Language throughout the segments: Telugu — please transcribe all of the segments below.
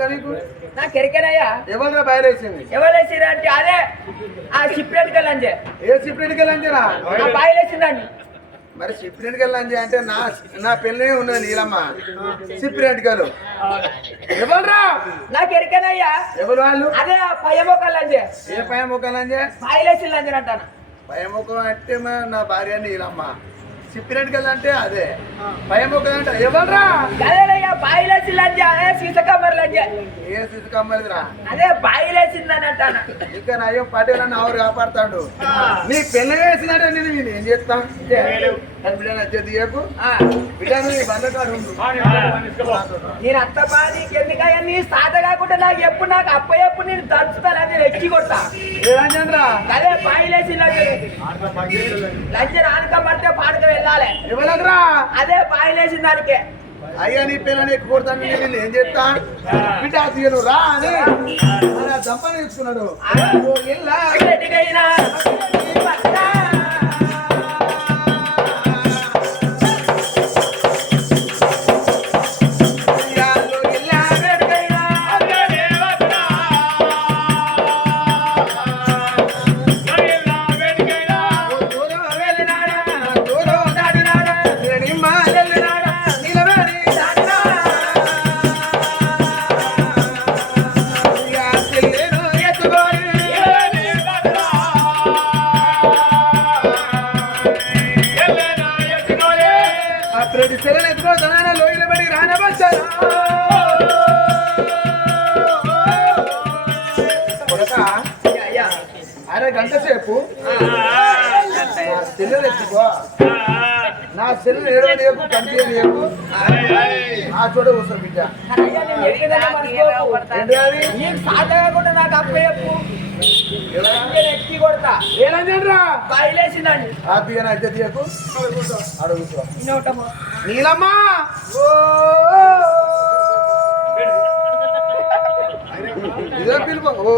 ఎరక నీకు? నాకు ఎరికేనయ్యా ఎవరు బయలేసింది అంటే అదే ఆ షిప్ లంజే? ఏ సిప్రెడ్కి వెళ్ళంజరా ఆ బాయిలు వేసిందండి మరి సిప్రెడ్కి వెళ్ళంజి అంటే నా నా పెళ్ళే ఉన్నది నీలమ్మ. సిప్రెడ్కలు ఎవరురా? నాకు ఎరికేనయ్యా ఎవరు వాళ్ళు? అదే ఆ పయ్యమోక లంజే. ఏ పై ముఖాలంజే బాయిలు వేసి లంజని అంటాను. పై ముఖం అంటే నా భార్య నీలమ్మ. అంటే అదే. పై ముఖం అంటే ఎవరురా అదేనయ్యా బాయిలు వేసి లంజే అదే సీసకమ్మర్ లంజే. ఏ అదే బాయిలు వేసిందని అంటాను. ఇక నయ్యం పటేల్ అని కాపాడుతాడు. నీ పెళ్ళి వేసినాడే నేను ఏం చేస్తాం? అని బిడ్డ నచ్చేది తీయకు ఆ, బిడ్డ నీ బంధకాడు ఉండు. నేను అంత బాగా నీకెందుకయ్యా నీ సాధ కాకుండా నాకు ఎప్పుడు నాకు అప్ప ఎప్పుడు నేను దంచుతాను నేను ఎక్కి ఏరాజేంద్ర అదే బాయిలేసి లంజ లంజ నానక పడితే పాడక వెళ్ళాలి. అదే బాయిలేసిన దానికే. అయ్యా నీ పిల్లని ఎక్కువ కొడతాను నేను ఏం చేస్తా బిడ్డ తీయను రా అని. దంపని తీసుకున్నాడు అప్పుడు చెల్లెను ఎత్తుకోతానా లోయలు పడి రానవచ్చారా. అరే గంట సేపు. నా సెల్లు ఎత్తుకో. నా సెల్లు ఏడవలేకు కనిపించలేకు నా చూడ కూర్చో బిడ్డ. అయ్యా, నేను ఎక్కిందనే మర్చిపోకు. ఏంటి అది? నీకు సాధ కాకుండా నాకు అప్ప చెప్పు. నీలమ్మా! ఇదే పిలుపు. ఓ!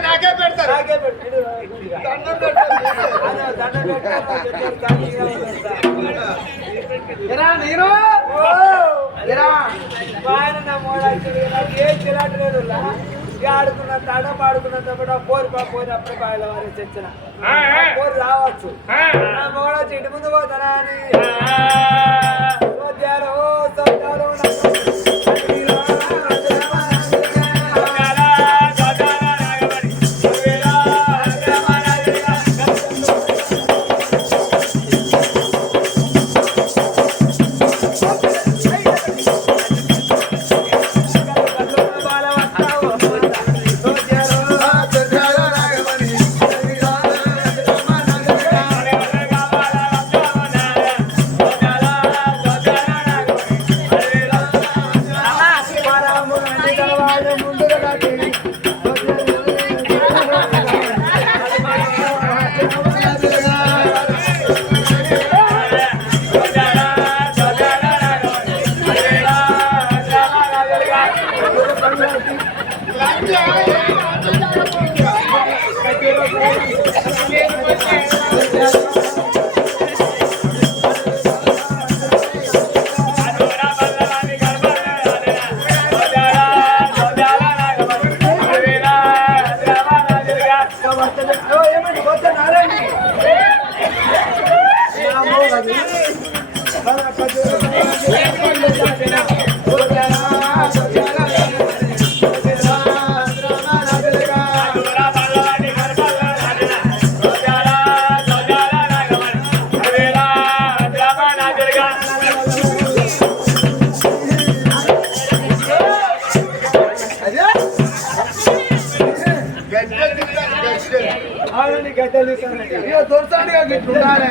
నాకు పెడతారు. నాకే పెట్టు. దండం పెడతారు. ఎరా నేను ఎరా? ఆయన నా మోడాడు నాకు ఏం తెలియట్లేదు లా. ఇక ఆడుకున్న తాట పాడుకున్నంత కూడా పోరు పా పోరు అప్పుడే బాయిల వారి చచ్చిన పోరు రావచ్చు. నా మోడ చెట్టు ముందు పోతానా అని. ఇగో దొరసానిగా గిట్ల ఉండాలి.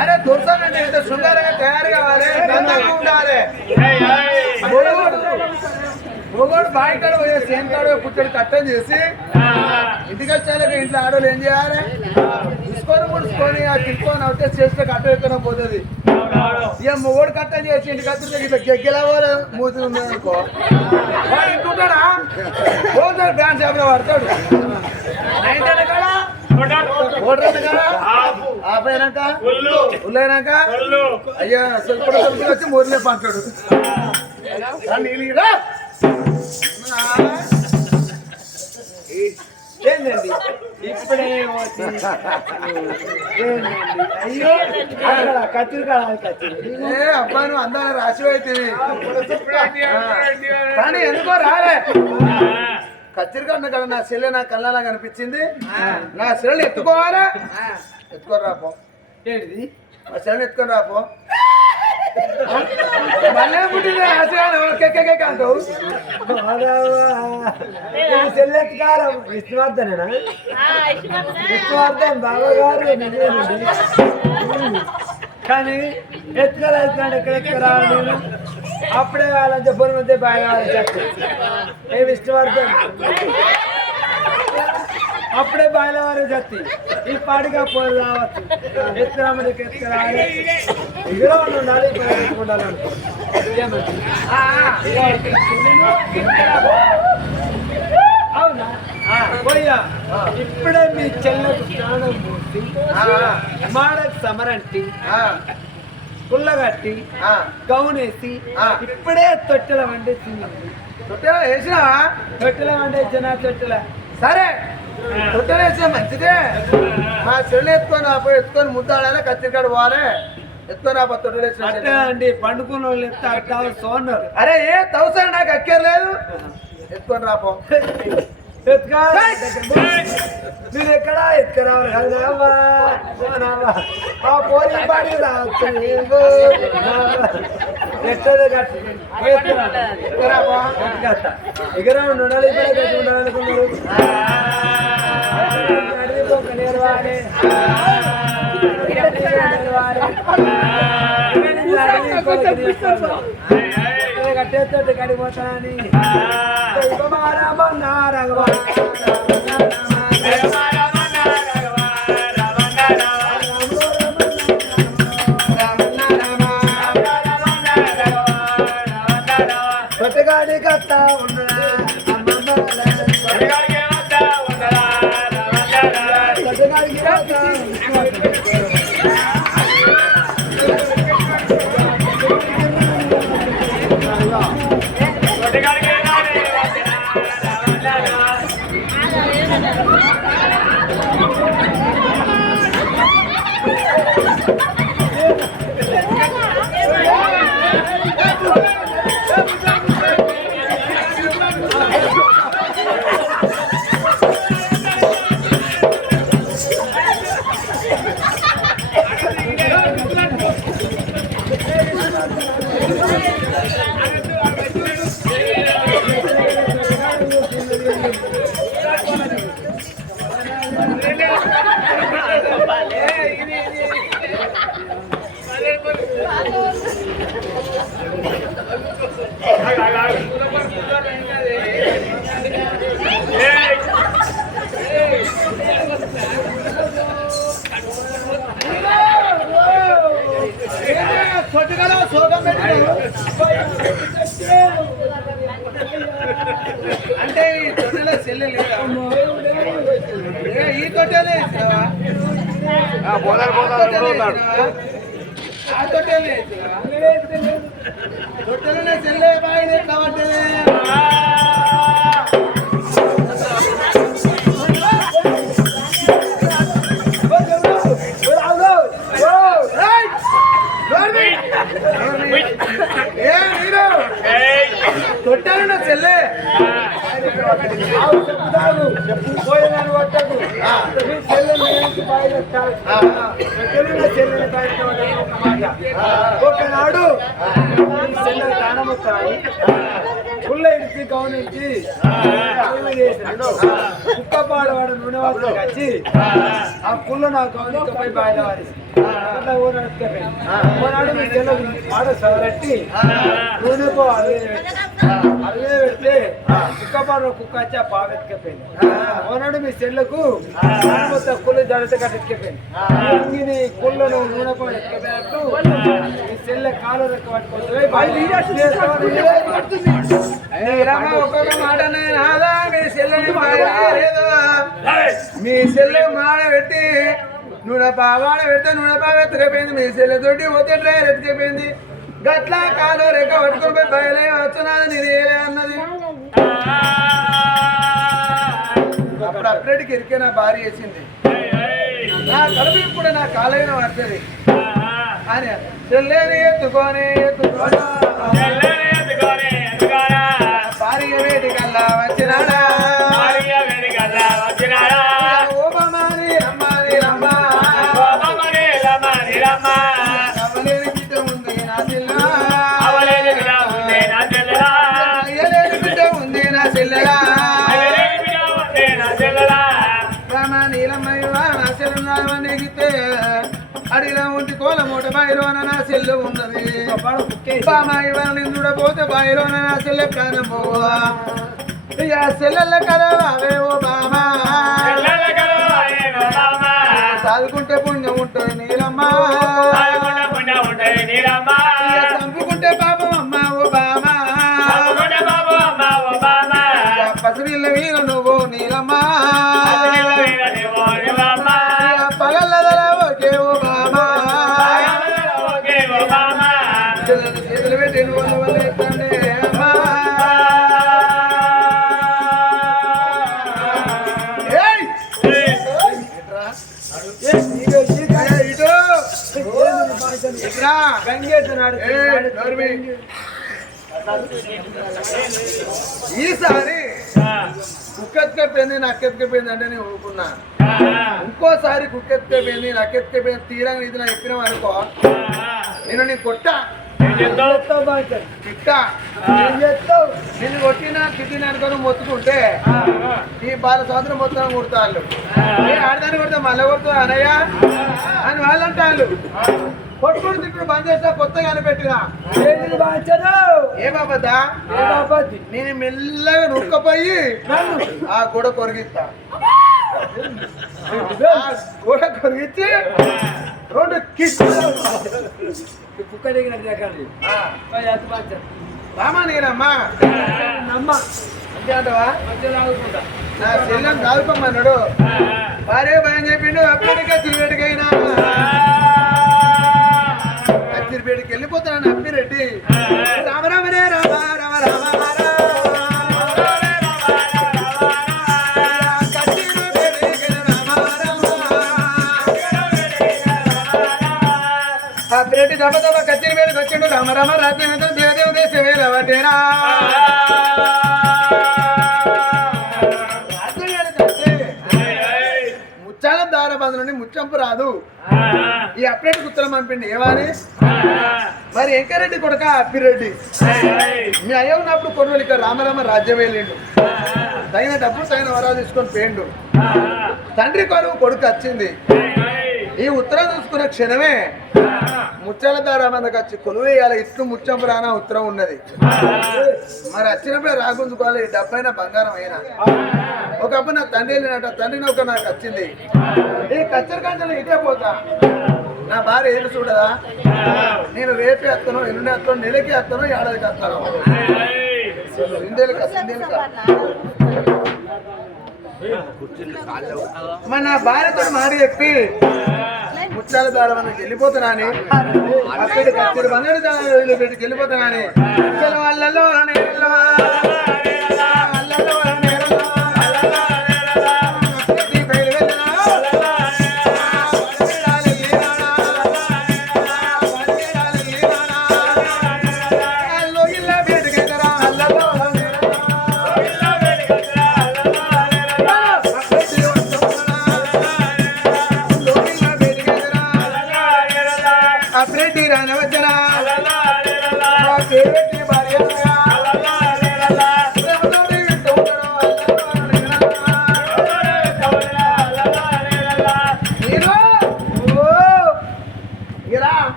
అరే దొరసాని అంటే ఎంత శృంగారంగా తయారు కావాలి. అందంగా ఉండాలి. మొగోడు మొగోడు బావి కాడ పోయే సేమ్ కాడ పోయి పుట్టడు కట్టం చేసి ఇంటికి వచ్చాక ఇంట్లో ఆడవాళ్ళు ఏం చేయాలి? తీసుకొని ముడుచుకొని ఆ తిప్పుకొని అవుతే చేస్తే కట్ట ఎక్కడ పోతుంది. ఇక మొగోడు కట్టం చేసి ఇంటికి వస్తుంటే ఇట్లా గెగ్గెలా పోలే మూతి ఉంది అనుకో. వాడు ఇంటుంటాడా పోతాడు డాన్స్ షాప్లో పడతాడు. ఆపైనాక? ఉల్లైనాక? అయ్యా అసలు కూడా వచ్చి మూరులే పంటాడు. నీళ్ళు రా ఏందండి? ఇప్పుడే? అయ్యో కత్తిరి ఏ అబ్బా నువ్వు అందాల రాశి అయితే కానీ ఎందుకో రాలే. కచ్చిరికన్న కదా నా చెల్లె నా కళ్ళలా కనిపించింది నా చెల్లెలు ఎత్తుకోవాలా? ఎత్తుకొని రాపో ఏంటిది? మా చెల్లెని ఎత్తుకొని రాపో మళ్ళీ విష్ణువర్ధనేనా విష్ణువర్ధన్ బాబా గారు కానీ ఎత్తుకలు ఎత్తుకాడు ఎక్కడ నేను అప్పుడే వాళ్ళ ఫోన్ మధ్య బాగా ఏ విష్ణువర్ధన్ అప్పుడే బాయలవారే వారు ఈ పాడిగా పోయి రావచ్చు ఎత్తురామని ఎత్తుకురాలి అవునా? ఇప్పుడే మీ చెల్లెకు స్నానం మూసి మాడకు సమరంటి పుల్లగట్టి. గౌనేసి ఆ. ఇప్పుడే తొట్టెల వండేసింది తొట్టెలో వేసినావా? తొట్టెల వండేసిన తొట్టెల. సరే. తొట్టెలు వేసే మంచిదే. మా చెల్లె ఎత్తుకొని రాపో ఎత్తుకొని ముద్దాడాలి కచ్చిరికాడు పోవాలి. అండి పండుకున్న వాళ్ళు ఎత్తే సోన్నారు. అరే ఏ తౌసండ్ నాకు అక్కర్లేదు. ఎత్తుకొని రాపో మీరు ఎక్కడ? ఎత్తుకురావాలి. ఎగరా ఉండాలి ఇక్కడ ఉండాలనుకున్నారు. కట్టేస్తాడు కడిపోతానని అంటే ఈ తొట్టెలో చెల్లె లేదా ఈ తొట్టెలే ఇచ్చినావా ఆ తొట్టెలే ఇచ్చినావా? ఆ తొట్టెలే బాయిని ఎట్లా చెల్లె ఇడిచి గౌనించి కుక్క పాడవాడు నూనె వచ్చి ఆ. పుల్ల నా గౌనితో పోయి బయట వారి అట్లా ఓనాడు మీ చెల్లెకు ఆడ సవరెట్టి నూనెకు అదే అల్లి పెడితే కుక్క పాడు కుక్క వచ్చి ఆ పావు ఎత్తుకపోయింది ఓనాడు మీ చెల్లకు కుళ్ళు జడత ఎత్తుకపోయింది కుళ్ళను నూనె పాడు ఎత్తుకపోయినట్టు మీ చెల్లె కాలు రెక్క పట్టుకోవచ్చు మాట మీ మీ చెల్లె మాడ పెట్టి నూనె పావాడ పెడితే నూనె పావ ఎత్తుకపోయింది మీ సెల్లెతోటి పోతే డ్రైవర్ ఎత్తుకపోయింది గట్లా కాలు రెక్క పట్టుకుని పోయి బయలే వచ్చినాది నేనేలే అన్నది. అప్పుడు అప్పుడేటికి ఇరికే నా భార్య వేసింది నా కడుపు ఇప్పుడు నా కాలైన పడుతుంది అని చెల్లెని ఎత్తుకొని ఎత్తుకొని. బాయిలోన నా చెల్లె ఉన్నది. బామాయి వాళ్ళని చూడపోతే బాయిలోన నా చెల్లె ప్రాణం పోవా. ఇక చెల్లెళ్ళ కరవావే ఓ బామా. చదువుకుంటే పుణ్యం ఉంటుంది నీలమ్మ ఇక చంపుకుంటే పాపం అమ్మ ఓ బామా. పసిరిల్ల వీర నువ్వు నీలమ్మ ఈసారి కుక్కెత్తుకపోయింది నక్కెత్తుకపోయింది అంటే నేను ఊరుకున్నా. ఇంకోసారి కుక్కెత్తుకపోయింది నక్కెత్తుకపోయింది తీరంగా ఇది నా ఎక్కినాం అనుకో నేను నీ కొట్టా నిన్ను కొట్టినా తిట్టిన అనుకొని మొత్తుకుంటే ఈ బాల సంవత్సరం మొత్తం కొడతాళ్ళు. ఆడదాన్ని కొడితే మళ్ళీ కొడుతా అనయ్య? అని వాళ్ళు అంటాళ్ళు కొట్టుకుని తిట్టుడు బంద్ చేస్తా కొత్తగా అనిపెట్టినా? ఏ బాబద్దా నేను మెల్లగా నూక్కపోయి ఆ గోడ కొరిగిస్తా. గోడ కొరిగిచ్చి రెండు కిస్ కుక్క దిగినట్టు రామా నేనమ్మా నమ్మ. అంతే అంటవా నా చెల్లెని కాదుకోమన్నాడు భార్య భయం చెప్పిండు అప్పటికే తిరిగేటికైనా అచ్చిరిపేటకి వెళ్ళిపోతానని అప్పిరెడ్డి రామరామనే రామ రామ రామ అప్పిరెడ్డి దెబ్బ దెబ్బ కచ్చిరి పేరుకి వచ్చిండు రామ రామ రాజ్యం దేవదేవ దేశ వేల పంపిండి. ఏమని మరి ఎంకరెడ్డి కొడుక అప్పిరెడ్డి. మీ అయ్య ఉన్నప్పుడు కొనుగోలు ఇక్కడ రామరామ రాజ్యం వెళ్ళిండు. తగిన డబ్బులు తగిన వరాలు తీసుకొని పోయిండు. తండ్రి కొనుగు కొడుకు వచ్చింది. ఈ ఉత్తరం చూసుకున్న క్షణమే ముచ్చాల దారామందకి వచ్చి కొలువేయాలి. ఇట్లు ముచ్చం రానా ఉత్తరం ఉన్నది. మరి వచ్చినప్పుడే రాగుంజుకోవాలి ఈ డబ్బైన బంగారం అయినా. ఒకప్పుడు నా తండ్రి వెళ్ళినట్ట తండ్రి నౌక నాకు వచ్చింది. ఈ కచ్చరి కంచెలు ఇటే పోతా. నా భార్య ఏడు చూడదా? నేను రేపే వస్తాను ఎల్లుండి వస్తాను నెలకి వస్తాను ఏడాదికి వస్తాను రెండేళ్ళకి మరి నా భార్యతో మాట చెప్పి. ముచ్చాల ద్వారా మనకి వెళ్ళిపోతున్నాని అక్కడి బంగారు దాని పెట్టి వెళ్ళిపోతున్నాని వాళ్ళలో నేరలో వాళ్ళలో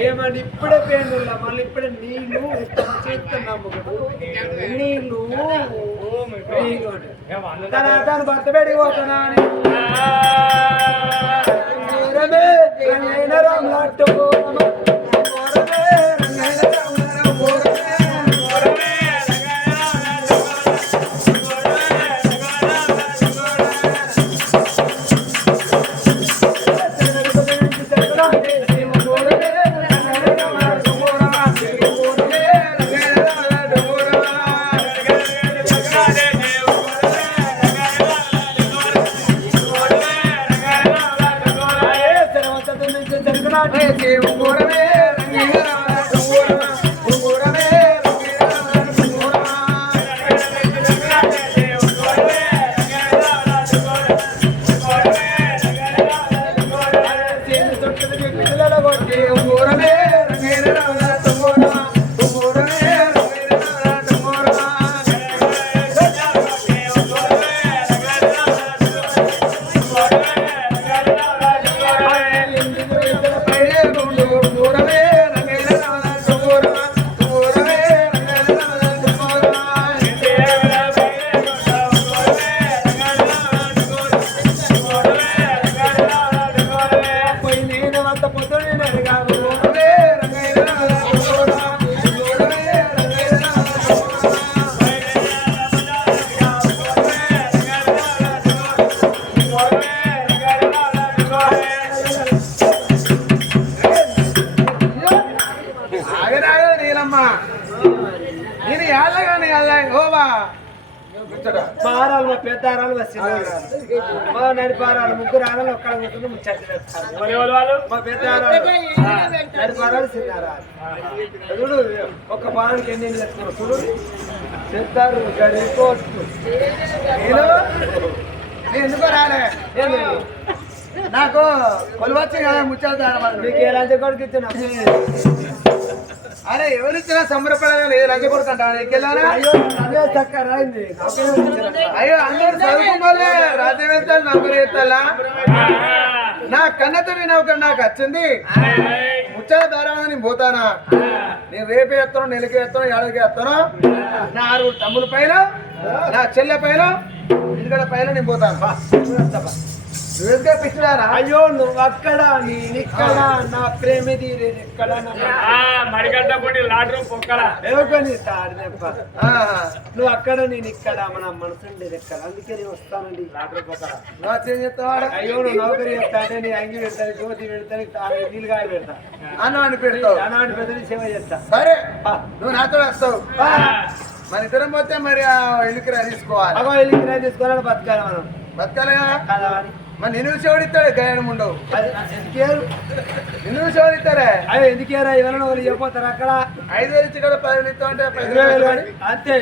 ఏమండి ఇప్పుడే పేనుల్లా మళ్ళీ ఇప్పుడే నీళ్ళు చేస్తున్నాము నీళ్ళు నీళ్ళు అంటే. తన తను భర్త పారాలు మా పెద్ద ఆరాలు మా చిన్న ఆరాలు. మా నడిపారాలు ముగ్గురు ఆరాలు ఒక్కడ కూర్చుని ముచ్చట్లు చెప్తారు మా పెద్ద ఆరాలు ఆ, నడిపారాలు చిన్న ఆరాలు చూడు ఒక పారానికి ఎన్ని తెచ్చుకున్నారు చూడు. చెప్తారు నేను ఎందుకో రాలే? నాకు కొలవచ్చి కదా ముచ్చాలు నీకు ఏ లంచ కొడుకు ఇచ్చినా? అరే ఎవరిచ్చినా సంబరపడాలి ఏ లంచ కొడుకుంటా ఎక్కెళ్ళానా అయ్యో అదే చక్కర? అయ్యో అందరు చదువుకోలే రాజ్యం ఎత్తాలి నౌకరు ఎత్తాలా నా కన్నతో నౌకరు నాకు వచ్చింది. ముచ్చట నేను పోతానా? నేను రేపే ఎత్తాను నెలకి ఎత్తాను ఏడాదికి ఎత్తాను. నా ఆరుగురు తమ్ముల పైన నా చెల్లె పైన ఇంటికడ పైన నేను పోతాను. నువ్వెందుకే అయ్యో నువ్వు అక్కడ నేను ఇక్కడ నా ప్రేమ తీరేది ఎక్కడ మరిగడ్డ పొడి లాటరు పొక్కల ఎవరికొని తాడినప్ప. నువ్వు అక్కడ నేను ఇక్కడ మన మనసు ఉండేది ఎక్కడ అందుకే నేను వస్తానండి. లాటరు పొక్కల నువ్వు వచ్చి చెప్తావాడు అయ్యో నువ్వు నౌకరీ చేస్తానే నీ అంగి పెడతాను జ్యోతి పెడతాను నీళ్ళు కాయ పెడతా. అన్నం అని పెడతావు. అనాటి పెద్దని సేవ చేస్తా. సరే. నువ్వు నాతో వస్తావు. మన ఇద్దరం పోతే మరి ఆ ఎన్నికరా తీసుకోవాలి. అగో కిరాయి తీసుకోవాలని బతకాలి మనం. బతకాలి కదా? మరి నిన్ను చెవడిస్తాడు గయడం ఉండవు ఎందుకేరు నిన్ను చెవడిస్తారే అయ్యో ఎందుకేరా ఇవన్నీ వాళ్ళు చెప్పిపోతారు అక్కడ. ఐదు వేలు ఇచ్చి కూడా పది వేలు ఇస్తావు అంటే పది ఇరవై వేలు వేలు అంతే.